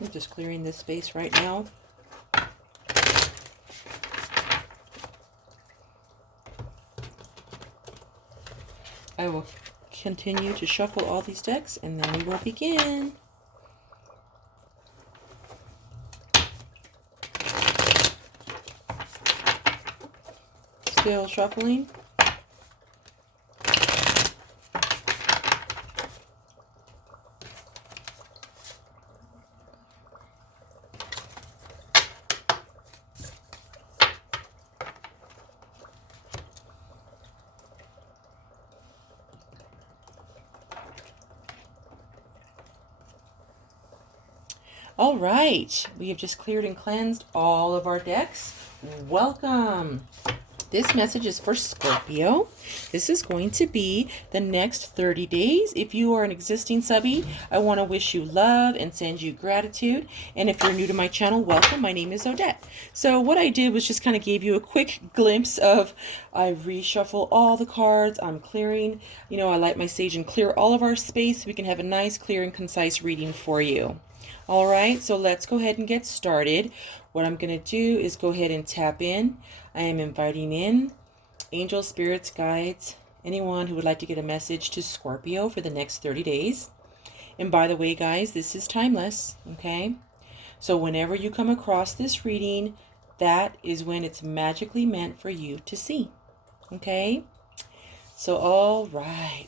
I'm just clearing this space right now. I will continue to shuffle all these decks and then we will begin. Still shuffling. All right, we have just cleared and cleansed all of our decks. Welcome. This message is for Scorpio. This is going to be the next 30 days. If you are an existing subby, I want to wish you love and send you gratitude. And if you're new to my channel, welcome. My name is Odette. So what I did was just kind of gave you a quick glimpse of, I reshuffle all the cards. I'm clearing, I light my sage and clear all of our space so we can have a nice, clear, and concise reading for you. All right, so let's go ahead and get started. What I'm going to do is go ahead and tap in. I am inviting in angels, spirits, guides, anyone who would like to get a message to Scorpio for the next 30 days. And by the way, guys, this is timeless, okay? So whenever you come across this reading, that is when it's magically meant for you to see, okay? So all right,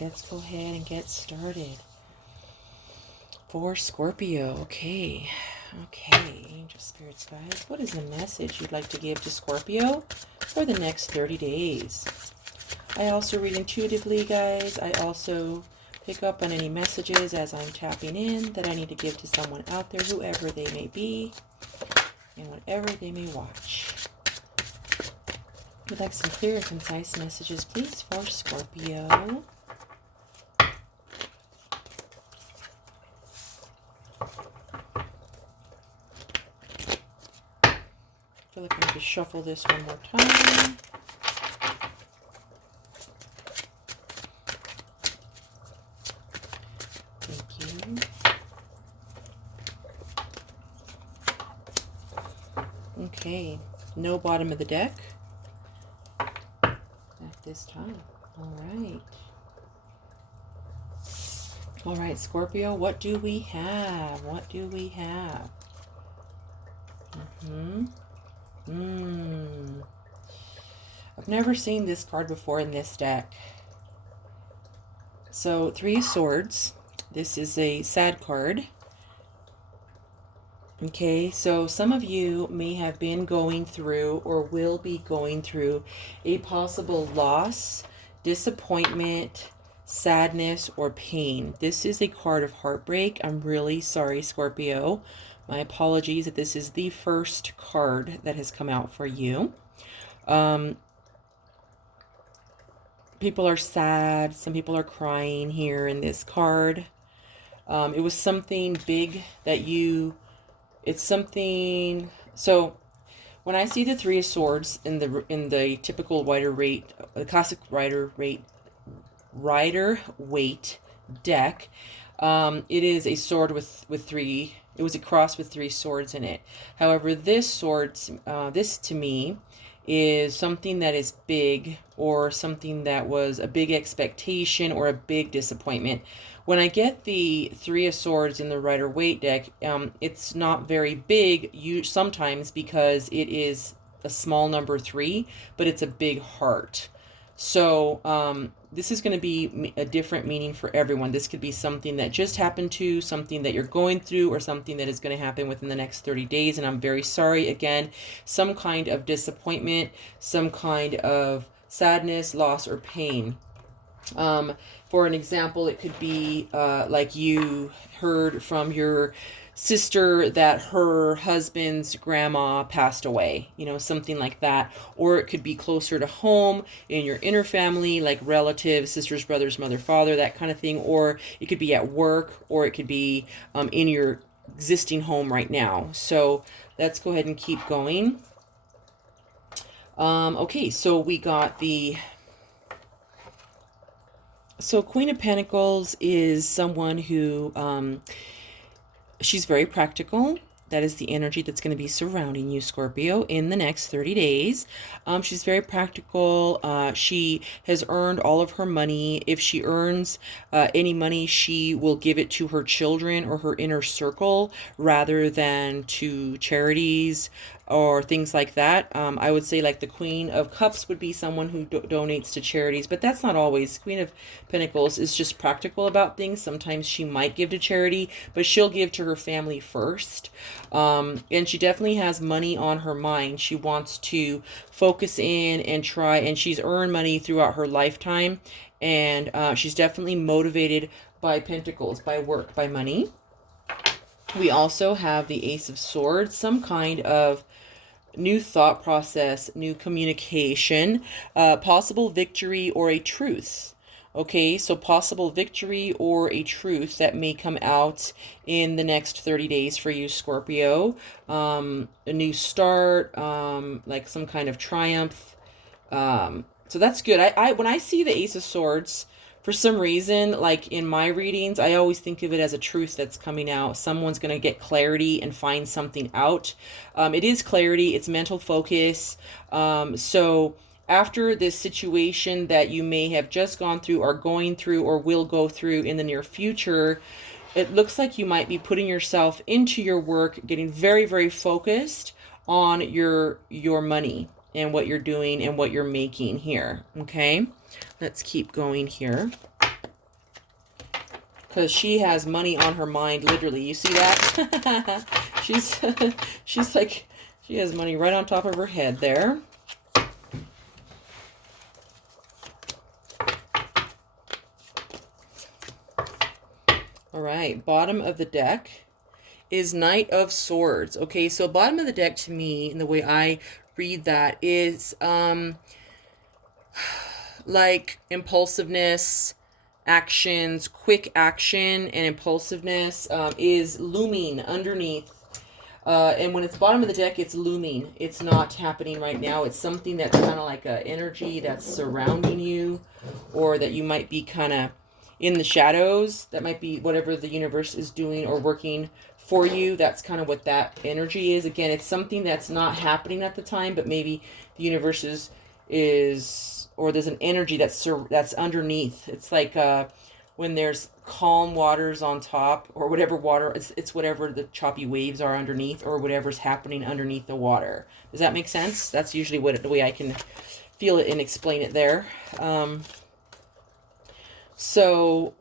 let's go ahead and get started. For Scorpio, okay, angel, spirits, guides, what is the message you'd like to give to Scorpio for the next 30 days? I also read intuitively, guys. I also pick up on any messages as I'm tapping in that I need to give to someone out there, whoever they may be, and whatever they may watch. We'd like some clear and concise messages, please, for Scorpio. I feel like I need to shuffle this one more time. Thank you. Okay, no bottom of the deck at this time. All right, Scorpio, what do we have? What do we have? I've never seen this card before in this deck. So, Three of Swords. This is a sad card. Okay, so some of you may have been going through or will be going through a possible loss, disappointment, sadness, or pain. This is a card of heartbreak. I'm really sorry, Scorpio. My apologies that this is the first card that has come out for you. People are sad. Some people are crying here in this card. It was something big that it's something. So when I see the Three of Swords in the typical the classic Rider Waite deck, it is a sword with three. It was a cross with three swords in it. However, this to me is something that is big, or something that was a big expectation or a big disappointment. When I get the Three of Swords in the Rider Waite deck, it's not very big sometimes because it is a small number 3, but it's a big heart. So this is going to be a different meaning for everyone. This could be something that just happened to, something that you're going through, or something that is going to happen within the next 30 days. And I'm very sorry. Again, some kind of disappointment, some kind of sadness, loss, or pain. For an example, it could be like you heard from your sister that her husband's grandma passed away, something like that. Or it could be closer to home in your inner family, like relatives, sisters, brothers, mother, father, that kind of thing. Or it could be at work, or it could be in your existing home right now. So let's go ahead and keep going. Okay, so we got So Queen of Pentacles is someone who She's very practical. That is the energy that's going to be surrounding you, Scorpio, in the next 30 days. She's very practical. She has earned all of her money. If she earns any money, she will give it to her children or her inner circle rather than to charities or things like that. I would say like the Queen of Cups would be someone who donates to charities, but that's not always. Queen of Pentacles is just practical about things. Sometimes she might give to charity, but she'll give to her family first. And she definitely has money on her mind. She wants to focus in and try, and she's earned money throughout her lifetime. And she's definitely motivated by Pentacles, by work, by money. We also have the Ace of Swords, some kind of new thought process, new communication, possible victory or a truth. Okay, so possible victory or a truth that may come out in the next 30 days for you, Scorpio. A new start, like some kind of triumph. So that's good. I when I see the Ace of Swords, for some reason, like in my readings, I always think of it as a truth that's coming out. Someone's going to get clarity and find something out. It is clarity. It's mental focus. So after this situation that you may have just gone through or going through or will go through in the near future, it looks like you might be putting yourself into your work, getting very, very focused on your money and what you're doing and what you're making here. Okay, let's keep going here. Because she has money on her mind, literally. You see that? she's like, she has money right on top of her head there. All right, bottom of the deck is Knight of Swords. Okay, so bottom of the deck to me, and the way I read that is like impulsiveness, actions, quick action and impulsiveness is looming underneath. And when it's bottom of the deck, it's looming. It's not happening right now. It's something that's kind of like a energy that's surrounding you, or that you might be kind of in the shadows. That might be whatever the universe is doing or working for you. That's kind of what that energy is. Again, it's something that's not happening at the time, but maybe the universe is or there's an energy that's underneath. It's like when there's calm waters on top, or whatever water, it's whatever the choppy waves are underneath, or whatever's happening underneath the water. Does that make sense? That's usually the way I can feel it and explain it there. So,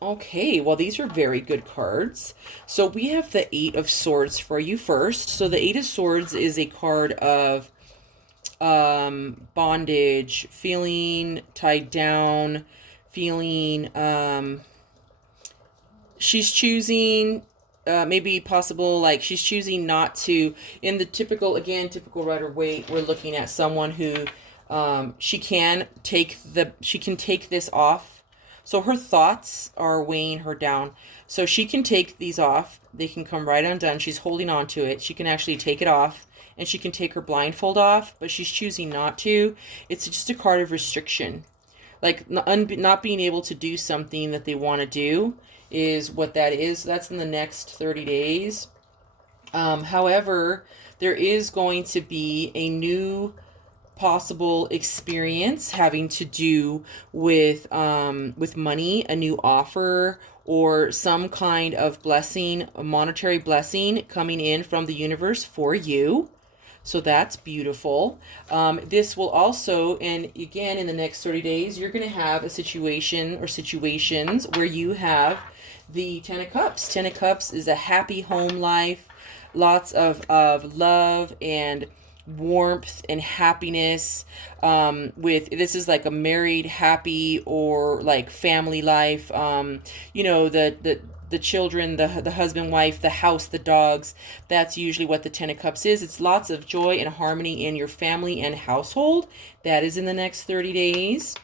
okay, well, these are very good cards. So we have the Eight of Swords for you first. So the Eight of Swords is a card of bondage, feeling tied down, feeling she's choosing maybe possible, like she's choosing not to, in the typical Rider-Waite, we're looking at someone who she can take this off. So her thoughts are weighing her down, so she can take these off. They can come right undone. She's holding on to it. She can actually take it off, and she can take her blindfold off, but she's choosing not to. It's just a card of restriction. Like not being able to do something that they want to do is what that is. That's in the next 30 days. However, there is going to be a new possible experience having to do with money, a new offer, or some kind of blessing, a monetary blessing coming in from the universe for you. So that's beautiful. This will also, and again, in the next 30 days, you're going to have a situation or situations where you have the Ten of Cups. Ten of Cups is a happy home life, lots of love and warmth and happiness. This is like a married, happy, or like family life. You know, the children, the husband, wife, the house, the dogs. That's usually what the Ten of Cups is. It's lots of joy and harmony in your family and household. That is in the next 30 days.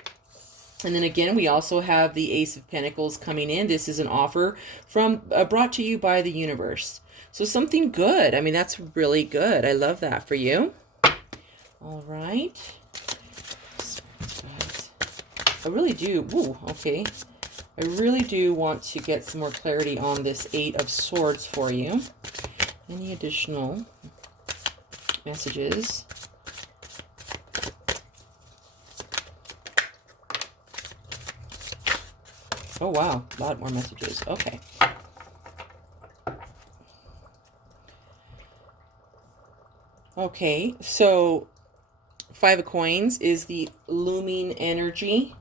And then again, we also have the Ace of Pentacles coming in. This is an offer from brought to you by the universe. So something good. I mean, that's really good. I love that for you. All right. I really do. Ooh, okay. I really do want to get some more clarity on this Eight of Swords for you. Any additional messages? Oh, wow. A lot more messages. Okay. Okay, so Five of Coins is the looming energy.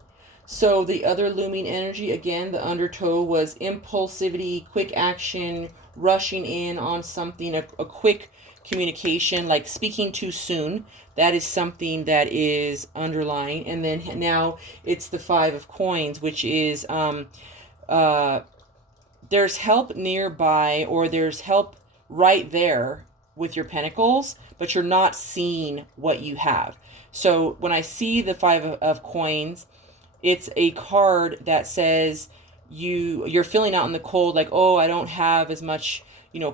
So the other looming energy, again, the undertow was impulsivity, quick action, rushing in on something, a quick communication, like speaking too soon. That is something that is underlying. And then now it's the Five of Coins, which is there's help nearby, or there's help right there with your pentacles, but you're not seeing what you have. So when I see the Five of Coins, it's a card that says you're feeling out in the cold, like, oh, I don't have as much,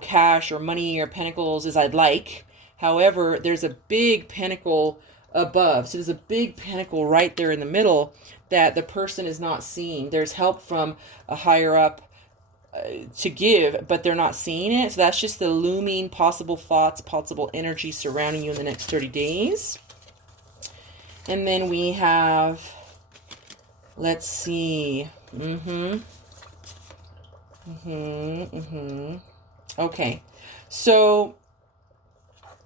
cash or money or pentacles as I'd like. However, there's a big pentacle above. So there's a big pentacle right there in the middle that the person is not seeing. There's help from a higher up to give, but they're not seeing it. So that's just the looming possible thoughts, possible energy surrounding you in the next 30 days. And then we have, let's see. Okay. So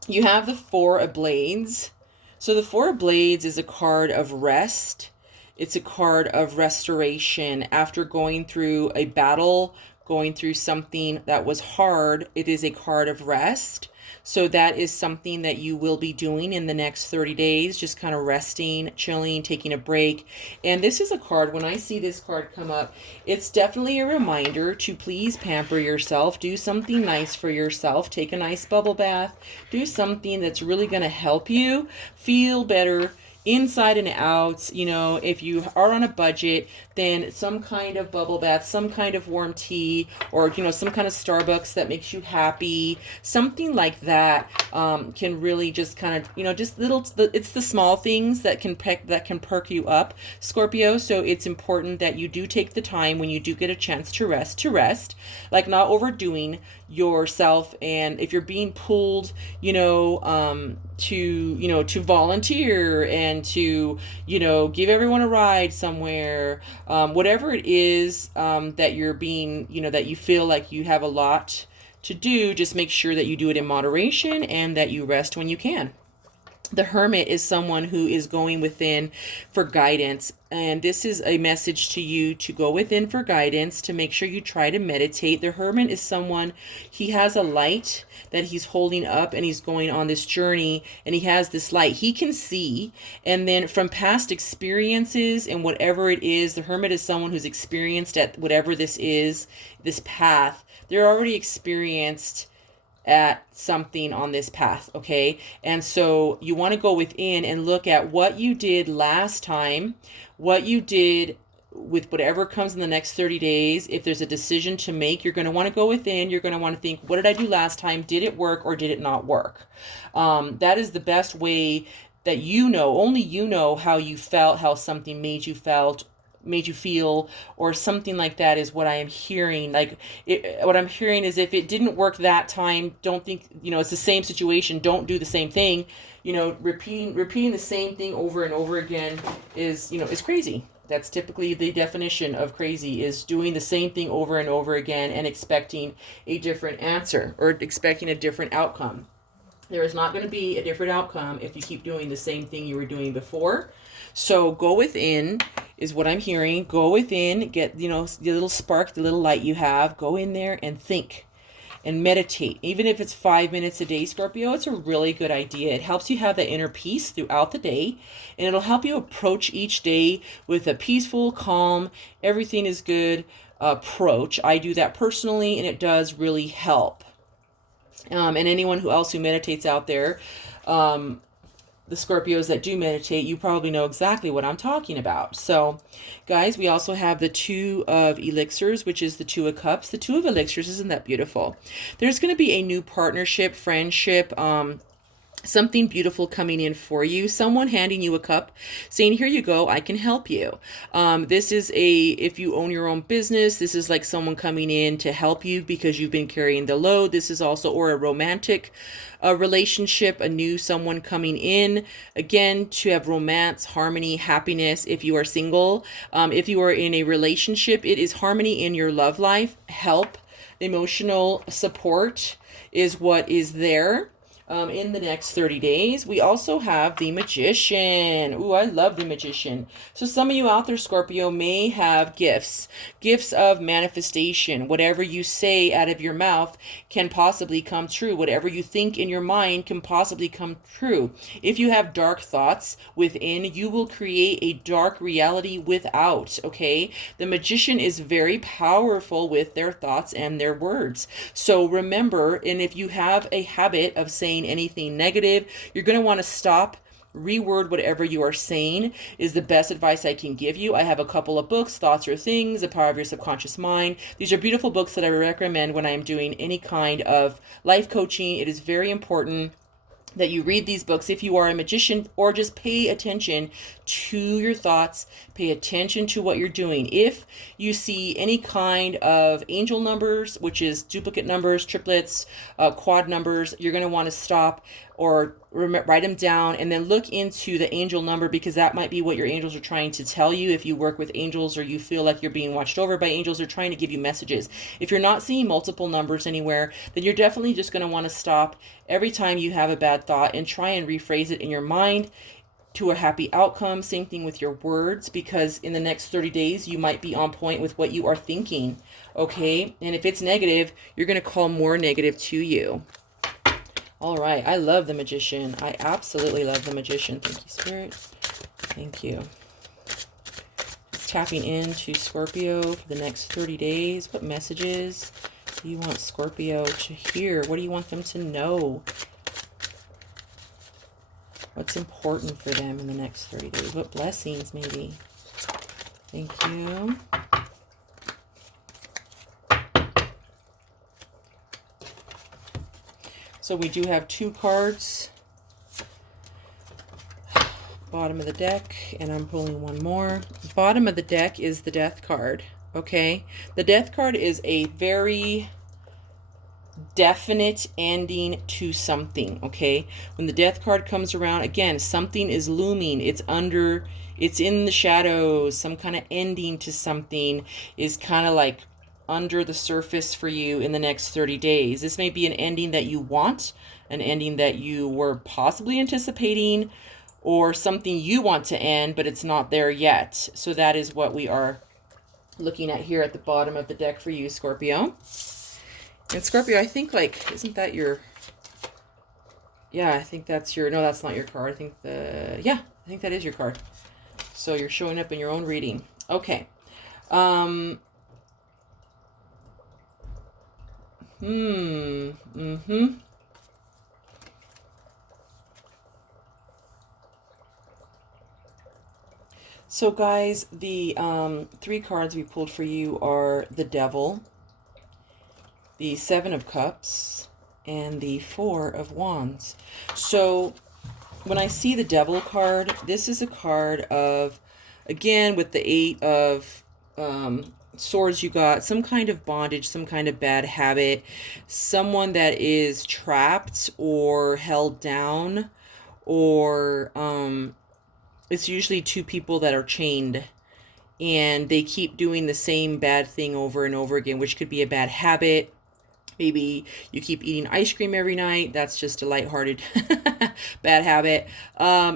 you have the Four of Blades. So the Four of Blades is a card of rest. It's a card of restoration after going through a battle, going through something that was hard. It is a card of rest. So that is something that you will be doing in the next 30 days, just kind of resting, chilling, taking a break. And this is a card, when I see this card come up, it's definitely a reminder to please pamper yourself, do something nice for yourself, take a nice bubble bath, do something that's really going to help you feel better inside and out. If you are on a budget, then some kind of bubble bath, some kind of warm tea, or some kind of Starbucks that makes you happy, something like that can really just kind of just little. It's the small things that can perk you up, Scorpio. So it's important that you do take the time when you do get a chance to rest, like not overdoing yourself. And if you're being pulled, to volunteer and to give everyone a ride somewhere, whatever it is that you're being, that you feel like you have a lot to do, just make sure that you do it in moderation and that you rest when you can. The Hermit is someone who is going within for guidance. And this is a message to you to go within for guidance, to make sure you try to meditate. The Hermit is someone, he has a light that he's holding up and he's going on this journey, and he has this light he can see. And then from past experiences and whatever it is, the Hermit is someone who's experienced at whatever this is, this path. They're already experienced at something on this path, okay? And so you want to go within and look at what you did last time, what you did with whatever comes in the next 30 days. If there's a decision to make, you're going to want to go within. You're going to want to think, what did I do last time? Did it work or did it not work? That is the best way that only you know how you felt, how something made you feel, or something like that is what I am hearing. What I'm hearing is, if it didn't work that time, don't think, it's the same situation. Don't do the same thing. Repeating the same thing over and over again is crazy. That's typically the definition of crazy, is doing the same thing over and over again and expecting a different answer or expecting a different outcome. There is not going to be a different outcome if you keep doing the same thing you were doing before. So go within is what I'm hearing. Go within, get, the little spark, the little light you have, go in there and think and meditate. Even if it's 5 minutes a day, Scorpio, it's a really good idea. It helps you have that inner peace throughout the day, and it'll help you approach each day with a peaceful, calm, everything is good approach. I do that personally, and it does really help. And anyone who meditates out there, the Scorpios that do meditate, you probably know exactly what I'm talking about. So, guys, we also have the Two of Elixirs, which is the Two of Cups. The Two of Elixirs, isn't that beautiful? There's going to be a new partnership, friendship, something beautiful coming in for you, someone handing you a cup saying, here you go, I can help you. This is if you own your own business, this is like someone coming in to help you because you've been carrying the load. This is also, or a romantic relationship, a new someone coming in, again, to have romance, harmony, happiness. If you are single, if you are in a relationship, it is harmony in your love life, help, emotional support is what is there. In the next 30 days. We also have the Magician. Ooh, I love the Magician. So some of you out there, Scorpio, may have gifts of manifestation. Whatever you say out of your mouth can possibly come true. Whatever you think in your mind can possibly come true. If you have dark thoughts within, you will create a dark reality without, okay? The Magician is very powerful with their thoughts and their words. So remember, and if you have a habit of saying anything negative, you're going to want to stop, reword whatever you are saying is the best advice I can give you. I have a couple of books, Thoughts Are Things, The Power of Your Subconscious Mind. These are beautiful books that I recommend when I'm doing any kind of life coaching. It is very important that you read these books if you are a magician, or just pay attention to your thoughts, pay attention to what you're doing. If you see any kind of angel numbers, which is duplicate numbers, triplets, quad numbers, you're going to want to stop or write them down and then look into the angel number, because that might be what your angels are trying to tell you. If you work with angels or you feel like you're being watched over by angels, they're trying to give you messages. If you're not seeing multiple numbers anywhere, then you're definitely just going to want to stop every time you have a bad thought and try and rephrase it in your mind to a happy outcome. Same thing with your words, because in the next 30 days, you might be on point with what you are thinking, okay? And if it's negative, you're going to call more negative to you. All right, I love the Magician. I absolutely love the Magician. Thank you, Spirit. Thank you. It's tapping into Scorpio for the next 30 days. What messages do you want Scorpio to hear? What do you want them to know? What's important for them in the next 30 days? What blessings, maybe? Thank you. So we do have 2 cards, bottom of the deck, and I'm pulling one more. Bottom of the deck is the Death card, okay? The Death card is a very definite ending to something, okay? When the Death card comes around, again, something is looming. It's in the shadows. Some kind of ending to something is kind of like under the surface for you in the next 30 days. This may be an ending that you want, an ending that you were possibly anticipating, or something you want to end, but it's not there yet. So that is what we are looking at here at the bottom of the deck for you, Scorpio. And Scorpio, I think, like, isn't that your... Yeah, I think that's your... No, that's not your card. I think I think that is your card. So you're showing up in your own reading. Okay. So guys, the 3 cards we pulled for you are the Devil, the 7 of Cups, and the 4 of Wands. So when I see the Devil card, this is a card of, again, with the 8 of Swords, you got some kind of bondage, some kind of bad habit, someone that is trapped or held down, or it's usually 2 people that are chained and they keep doing the same bad thing over and over again, which could be a bad habit. Maybe you keep eating ice cream every night. That's just a lighthearted bad habit.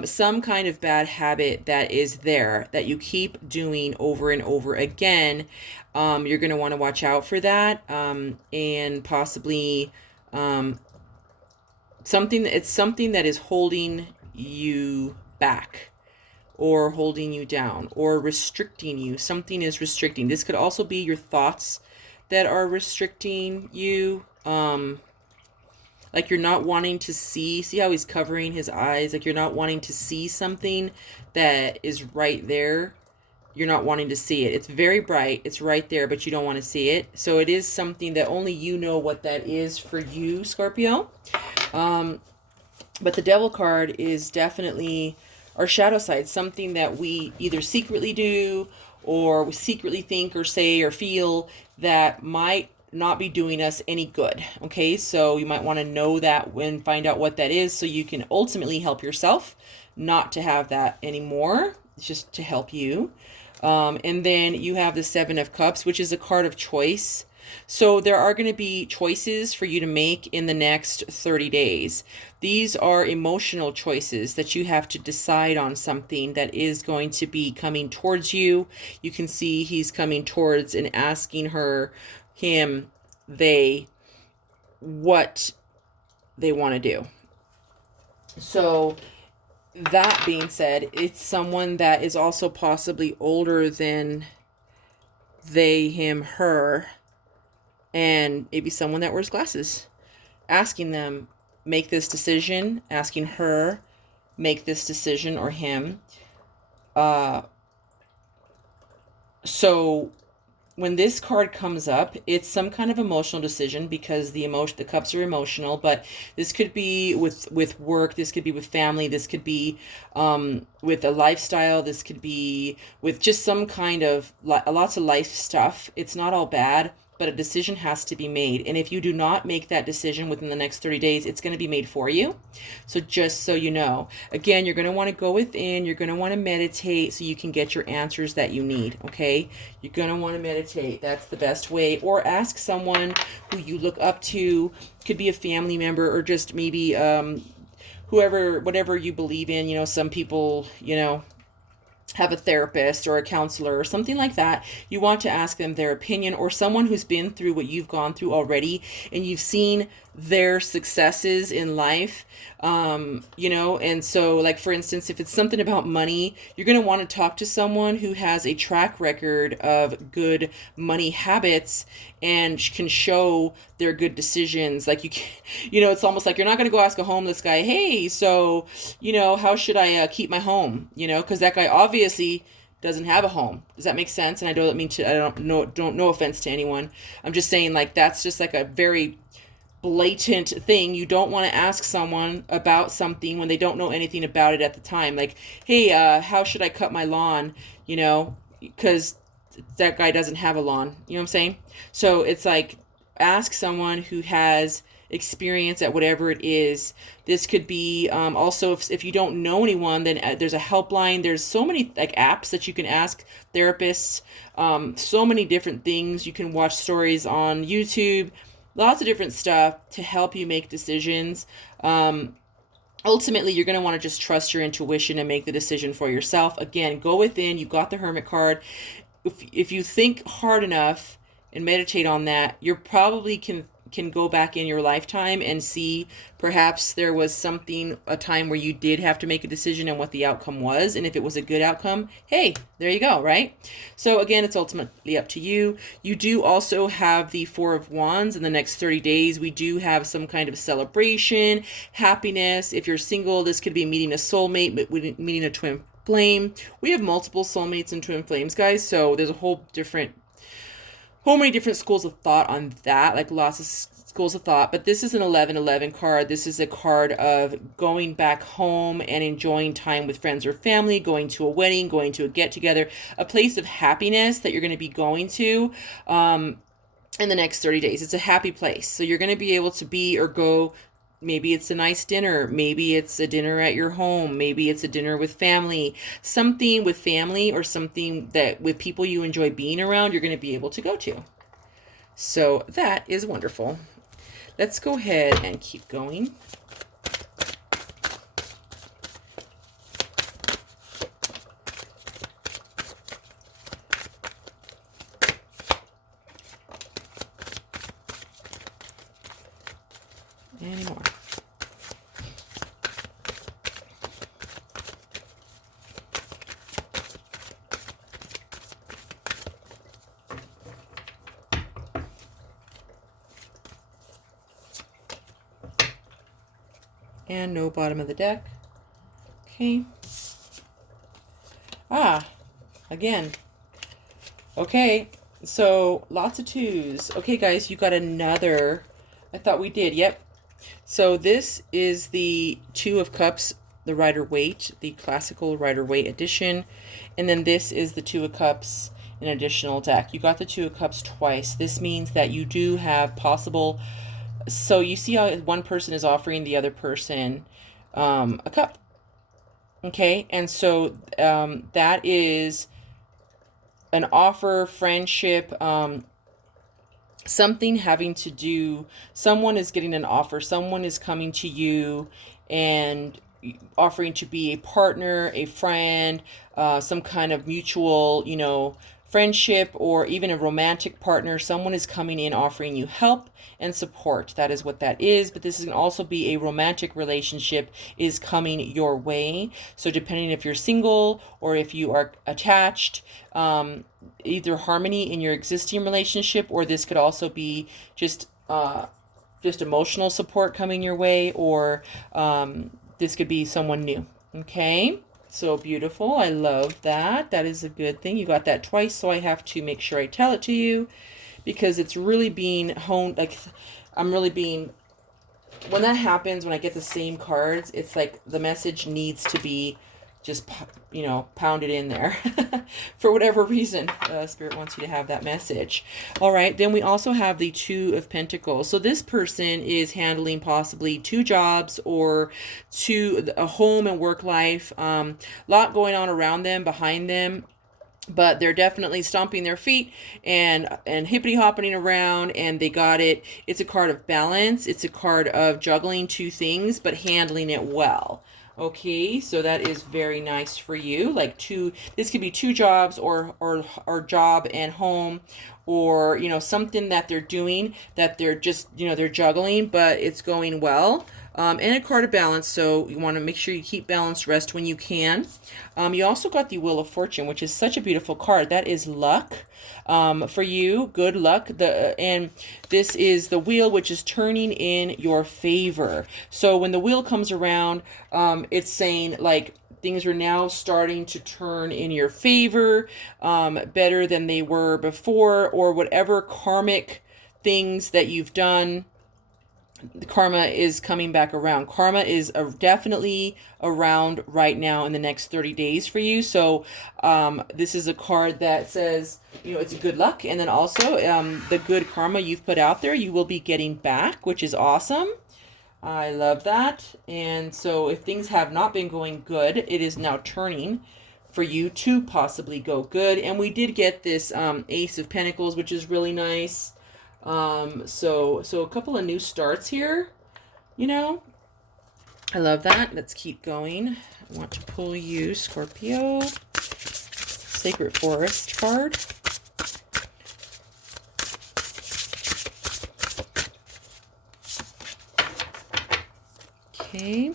Some kind of bad habit that is there that you keep doing over and over again. You're going to want to watch out for that. And possibly something that is holding you back, or holding you down, or restricting you. Something is restricting. This could also be your thoughts that are restricting you. Like you're not wanting to see how he's covering his eyes, like you're not wanting to see something that is right there. You're not wanting to see it. It's very bright, it's right there, but you don't want to see it. So it is something that only you know what that is for you, Scorpio. But the Devil card is definitely our shadow side, something that we either secretly do or we secretly think or say or feel that might not be doing us any good. Okay, so you might want to know that when find out what that is so you can ultimately help yourself not to have that anymore. It's just to help you. And then you have the Seven of Cups, which is a card of choice. So there are going to be choices for you to make in the next 30 days. These are emotional choices that you have to decide on something that is going to be coming towards you. You can see he's coming towards and asking her, him, they, what they want to do. So that being said, it's someone that is also possibly older than they, him, her, and maybe someone that wears glasses, asking them, make this decision, asking her, make this decision, or him. So when this card comes up, it's some kind of emotional decision because the cups are emotional, but this could be with work, this could be with family, this could be with a lifestyle, this could be with just some kind of lots of life stuff. It's not all bad, but a decision has to be made. And if you do not make that decision within the next 30 days, it's going to be made for you. So just so you know, again, you're going to want to go within, you're going to want to meditate so you can get your answers that you need, okay? You're going to want to meditate. That's the best way. Or ask someone who you look up to, could be a family member or just maybe whoever, whatever you believe in. You know, some people, you know, have a therapist or a counselor or something like that. You want to ask them their opinion, or someone who's been through what you've gone through already and you've seen their successes in life. You know, and so like for instance, if it's something about money, you're going to want to talk to someone who has a track record of good money habits and can show their good decisions. Like you know, it's almost like you're not going to go ask a homeless guy, hey, so, you know, how should I keep my home? You know, because that guy obviously doesn't have a home. Does that make sense? And I don't mean to, I don't know, no offense to anyone. I'm just saying, like, that's just like a very blatant thing. You don't want to ask someone about something when they don't know anything about it at the time. Like, hey, how should I cut my lawn? You know, because that guy doesn't have a lawn. You know what I'm saying? So it's like, ask someone who has experience at whatever it is. This could be also if you don't know anyone, then there's a helpline. There's so many like apps that you can ask therapists. So many different things. You can watch stories on YouTube. Lots of different stuff to help you make decisions. Ultimately, you're going to want to just trust your intuition and make the decision for yourself. Again, go within. You got the Hermit card. If you think hard enough and meditate on that, you probably can go back in your lifetime and see perhaps there was a time where you did have to make a decision and what the outcome was. And if it was a good outcome, hey, there you go, right? So again, it's ultimately up to you. You do also have the Four of Wands in the next 30 days. We do have some kind of celebration, happiness. If you're single, this could be meeting a soulmate, meeting a twin flame. We have multiple soulmates and twin flames, guys. So there's a whole many different schools of thought on that, like lots of schools of thought. But this is an 1111 card. This is a card of going back home and enjoying time with friends or family, going to a wedding, going to a get together, a place of happiness that you're going to be going to in the next 30 days. It's a happy place. So you're going to be able to be or go. Maybe it's a nice dinner. Maybe it's a dinner at your home. Maybe it's a dinner with family. Something with family or something that with people you enjoy being around, you're going to be able to go to. So that is wonderful. Let's go ahead and keep going. Any more? And no bottom of the deck. Okay. Again. Okay, so lots of twos. Okay, guys, you got another. I thought we did. Yep. So this is the Two of Cups, the Rider-Waite, the classical Rider-Waite edition. And then this is the Two of Cups, an additional deck. You got the Two of Cups twice. This means that you do have possible... So you see how one person is offering the other person a cup. Okay, and so that is an offer, friendship, something having to do, someone is getting an offer, someone is coming to you and offering to be a partner, a friend, some kind of mutual, you know, friendship, or even a romantic partner. Someone is coming in offering you help and support. That is what that is. But this can also be a romantic relationship is coming your way. So depending if you're single or if you are attached, either harmony in your existing relationship, or this could also be just emotional support coming your way, or this could be someone new. Okay. So beautiful. I love that. That is a good thing. You got that twice, so I have to make sure I tell it to you, because it's really being honed. Like, I'm really being, when that happens, when I get the same cards, it's like the message needs to be just, you know, pounded in there for whatever reason. Spirit wants you to have that message. All right. Then we also have the Two of Pentacles. So this person is handling possibly 2 jobs or a home and work life. Lot going on around them, behind them. But they're definitely stomping their feet and hippity hopping around, and they got it. It's a card of balance. It's a card of juggling 2 things, but handling it well. Okay, so that is very nice for you. Like this could be 2 jobs or job and home, or, you know, something that they're doing that they're just, you know, they're juggling, but it's going well. And a card of balance, so you want to make sure you keep balanced, rest when you can. You also got the Wheel of Fortune, which is such a beautiful card. That is luck for you, good luck. And this is the wheel, which is turning in your favor. So when the wheel comes around, it's saying, like, things are now starting to turn in your favor, better than they were before, or whatever karmic things that you've done, the karma is coming back around. Karma is definitely around right now in the next 30 days for you. So this is a card that says, you know, it's good luck. And then also the good karma you've put out there, you will be getting back, which is awesome. I love that. And so if things have not been going good, it is now turning for you to possibly go good. And we did get this Ace of Pentacles, which is really nice. So a couple of new starts here, you know, I love that. Let's keep going. I want to pull you, Scorpio, Sacred Forest card. Okay.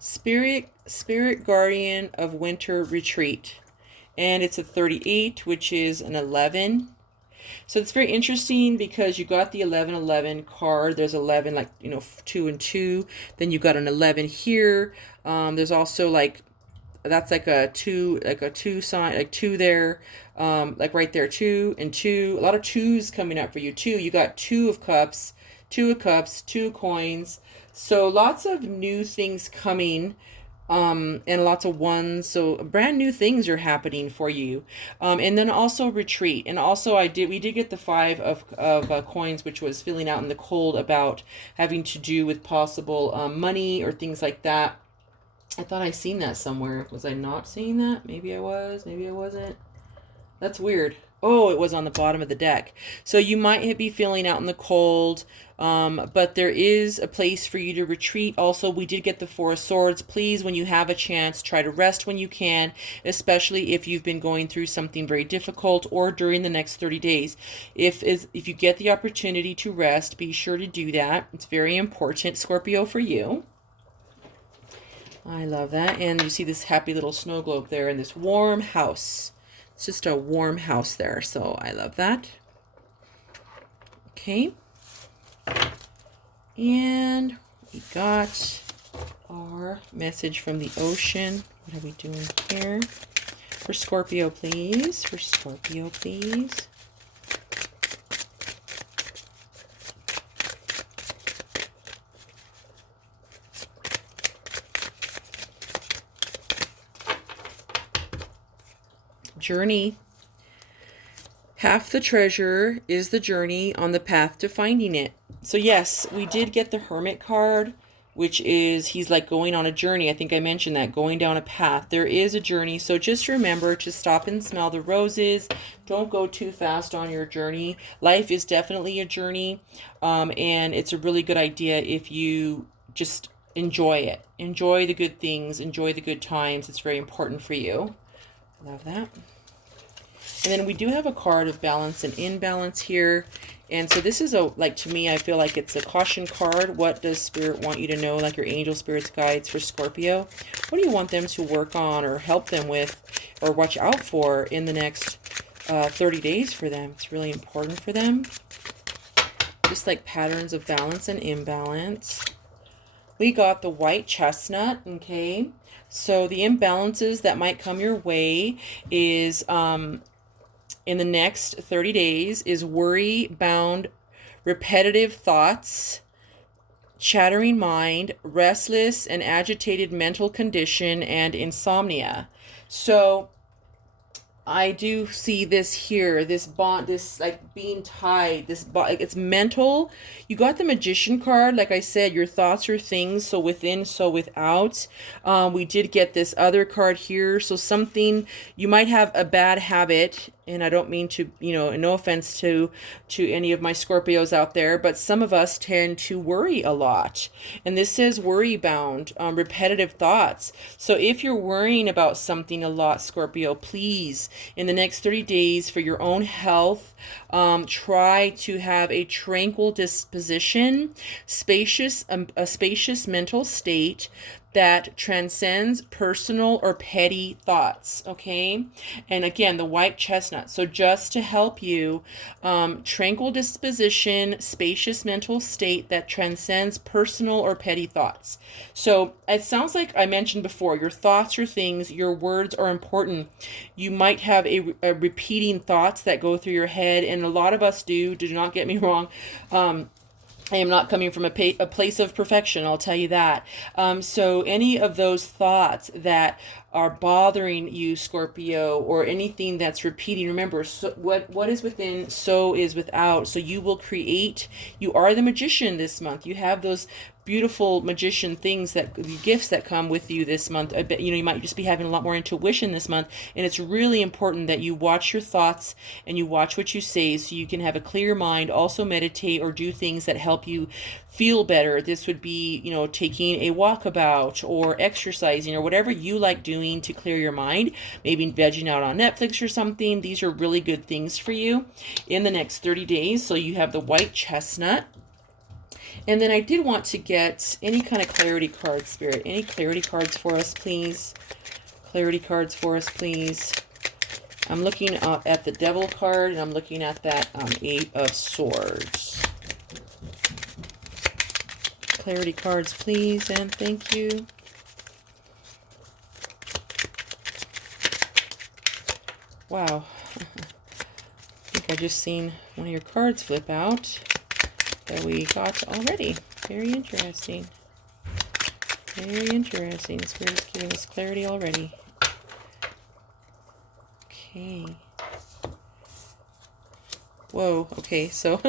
Spirit Guardian of Winter Retreat. And it's a 38, which is an 11. So it's very interesting because you got the 1111 card. There's 11, like, you know, 2 and 2. Then you got an 11 here. There's also, like, that's like a 2 sign, like 2 there, like right there, 2 and 2. A lot of 2s coming up for you too. You got 2 of Cups, 2 of Cups, 2 coins. So lots of new things coming. And lots of 1s, so brand new things are happening for you. And then also retreat. And also we did get the 5 of coins, which was feeling out in the cold, about having to do with possible money or things like that. I thought I seen that somewhere. Was I not seeing that? Maybe I was, maybe I wasn't. That's weird. Oh, it was on the bottom of the deck. So you might be feeling out in the cold, but there is a place for you to retreat. Also, we did get the 4 of Swords. Please, when you have a chance, try to rest when you can, especially if you've been going through something very difficult or during the next 30 days. If you get the opportunity to rest, be sure to do that. It's very important, Scorpio, for you. I love that. And you see this happy little snow globe there in this warm house. It's just a warm house there, so I love that. Okay. And we got our message from the ocean. What are we doing here? For Scorpio, please. For Scorpio, please. journey. Half the treasure is the journey on the path to finding it. So yes, we did get the Hermit card, which is he's like going on a journey. I think I mentioned that, going down a path. There is a journey. So just remember to stop and smell the roses. Don't go too fast on your journey. Life is definitely a journey. And it's a really good idea if you just enjoy it. Enjoy the good things. Enjoy the good times. It's very important for you. Love that. And then we do have a card of balance and imbalance here. And so this is to me, I feel like it's a caution card. What does Spirit want you to know, like your angel, spirits, guides for Scorpio? What do you want them to work on or help them with or watch out for in the next 30 days for them? It's really important for them. Just like patterns of balance and imbalance. We got the white chestnut, okay? So the imbalances that might come your way is... in the next 30 days is worry-bound, repetitive thoughts, chattering mind, restless and agitated mental condition, and insomnia. So I do see this here, this bond, this like being tied, this it's mental. You got the Magician card, like I said, your thoughts are things, so within, so without. We did get this other card here, so something, you might have a bad habit, and I don't mean to, no offense to any of my Scorpios out there, but some of us tend to worry a lot. And this says worry bound, repetitive thoughts. So if you're worrying about something a lot, Scorpio, please, in the next 30 days for your own health, try to have a tranquil disposition, a spacious mental state that transcends personal or petty thoughts, okay? And again, the white chestnut. So just to help you, tranquil disposition, spacious mental state that transcends personal or petty thoughts. So it sounds like I mentioned before, your thoughts are things, your words are important. You might have a repeating thoughts that go through your head, and a lot of us do not get me wrong. I am not coming from a place of perfection, I'll tell you that. So any of those thoughts that are bothering you, Scorpio, or anything that's repeating, remember, so what is within, so is without. So you will create, you are the magician this month. You have those beautiful magician things, gifts that come with you this month. I bet you might just be having a lot more intuition this month, and it's really important that you watch your thoughts and you watch what you say so you can have a clear mind. Also meditate or do things that help you feel better. This would be, taking a walkabout or exercising or whatever you like doing to clear your mind. Maybe vegging out on Netflix or something. These are really good things for you in the next 30 days. So you have the white chestnut. And then I did want to get any kind of clarity card, Spirit. Any clarity cards for us, please? Clarity cards for us, please. I'm looking at the Devil card, and I'm looking at that 8 of Swords. Clarity cards, please, and thank you. Wow. I think I just seen one of your cards flip out that we got already. Very interesting. Very interesting. Spirit's giving us clarity already. Okay. Whoa. Okay, so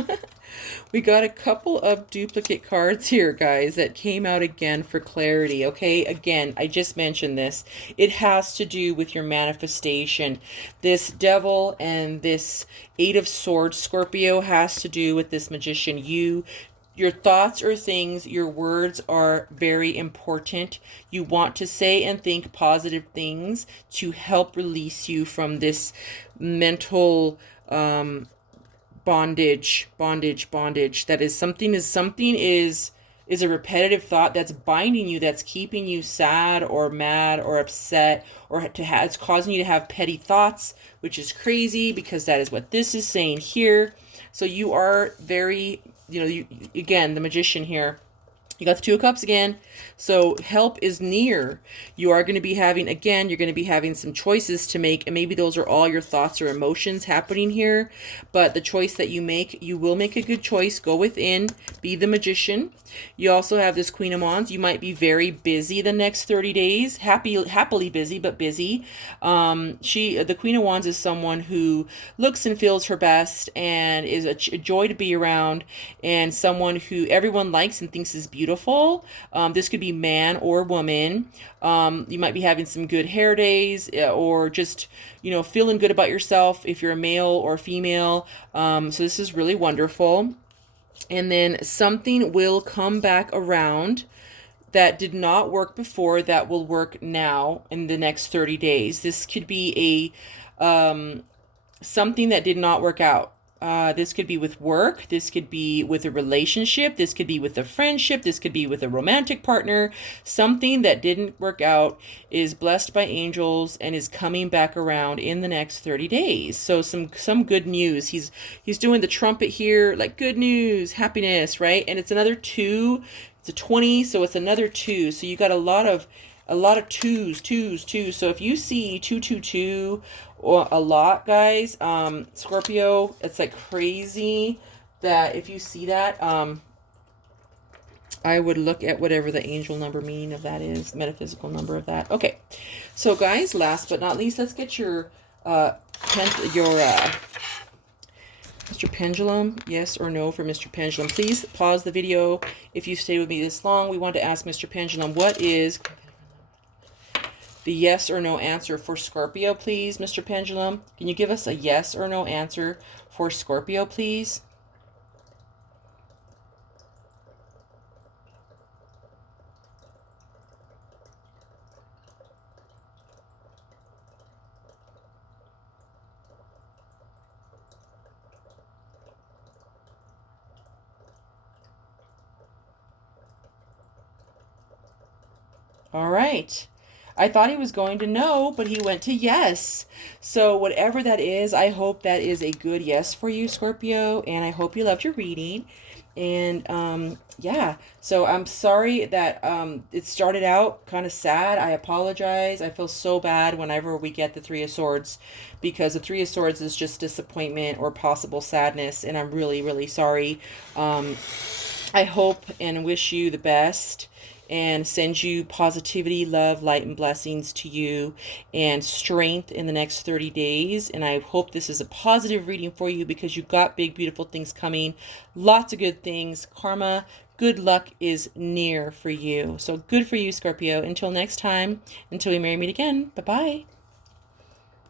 we got a couple of duplicate cards here, guys, that came out again for clarity. Okay, again, I just mentioned this. It has to do with your manifestation. This Devil and this 8 of Swords, Scorpio, has to do with this magician. Your thoughts are things, your words are very important. You want to say and think positive things to help release you from this mental bondage. That is something is a repetitive thought that's binding you, that's keeping you sad or mad or upset, or it's causing you to have petty thoughts, which is crazy because that is what this is saying here. So you are very, again, the magician here. You got the Two of Cups again. So help is near. You are going to be having, again, you're going to be having some choices to make. And maybe those are all your thoughts or emotions happening here. But the choice that you make, you will make a good choice. Go within. Be the magician. You also have this Queen of Wands. You might be very busy the next 30 days. Happily busy, but busy. The Queen of Wands is someone who looks and feels her best and is a joy to be around, and someone who everyone likes and thinks is beautiful. This could be man or woman. You might be having some good hair days, or just, feeling good about yourself if you're a male or female. So this is really wonderful. And then something will come back around that did not work before that will work now in the next 30 days. This could be something that did not work out. This could be with work. This could be with a relationship. This could be with a friendship. This could be with a romantic partner. Something that didn't work out is blessed by angels and is coming back around in the next 30 days. So some good news. He's doing the trumpet here, like good news, happiness, right? And it's another 2. It's a 20, so it's another 2. So you got a lot of twos. So if you see 222 or a lot, guys, Scorpio, it's like crazy that if you see that, I would look at whatever the angel number meaning of that is, the metaphysical number of that. Okay, so guys, last but not least, let's get your Mr. Pendulum, yes or no for Mr. Pendulum. Please pause the video if you stayed with me this long. We want to ask Mr. Pendulum, what is the yes or no answer for Scorpio, please, Mr. Pendulum? Can you give us a yes or no answer for Scorpio, please? All right. I thought he was going to no, but he went to yes. So whatever that is, I hope that is a good yes for you, Scorpio, and I hope you loved your reading. And yeah, so I'm sorry that it started out kind of sad. I apologize. I feel so bad whenever we get the Three of Swords, because the Three of Swords is just disappointment or possible sadness, and I'm really, really sorry. I hope and wish you the best, and send you positivity, love, light, and blessings to you, and strength in the next 30 days. And I hope this is a positive reading for you, because you've got big, beautiful things coming. Lots of good things. Karma, good luck is near for you. So good for you, Scorpio. Until next time, until we meet again. Bye-bye.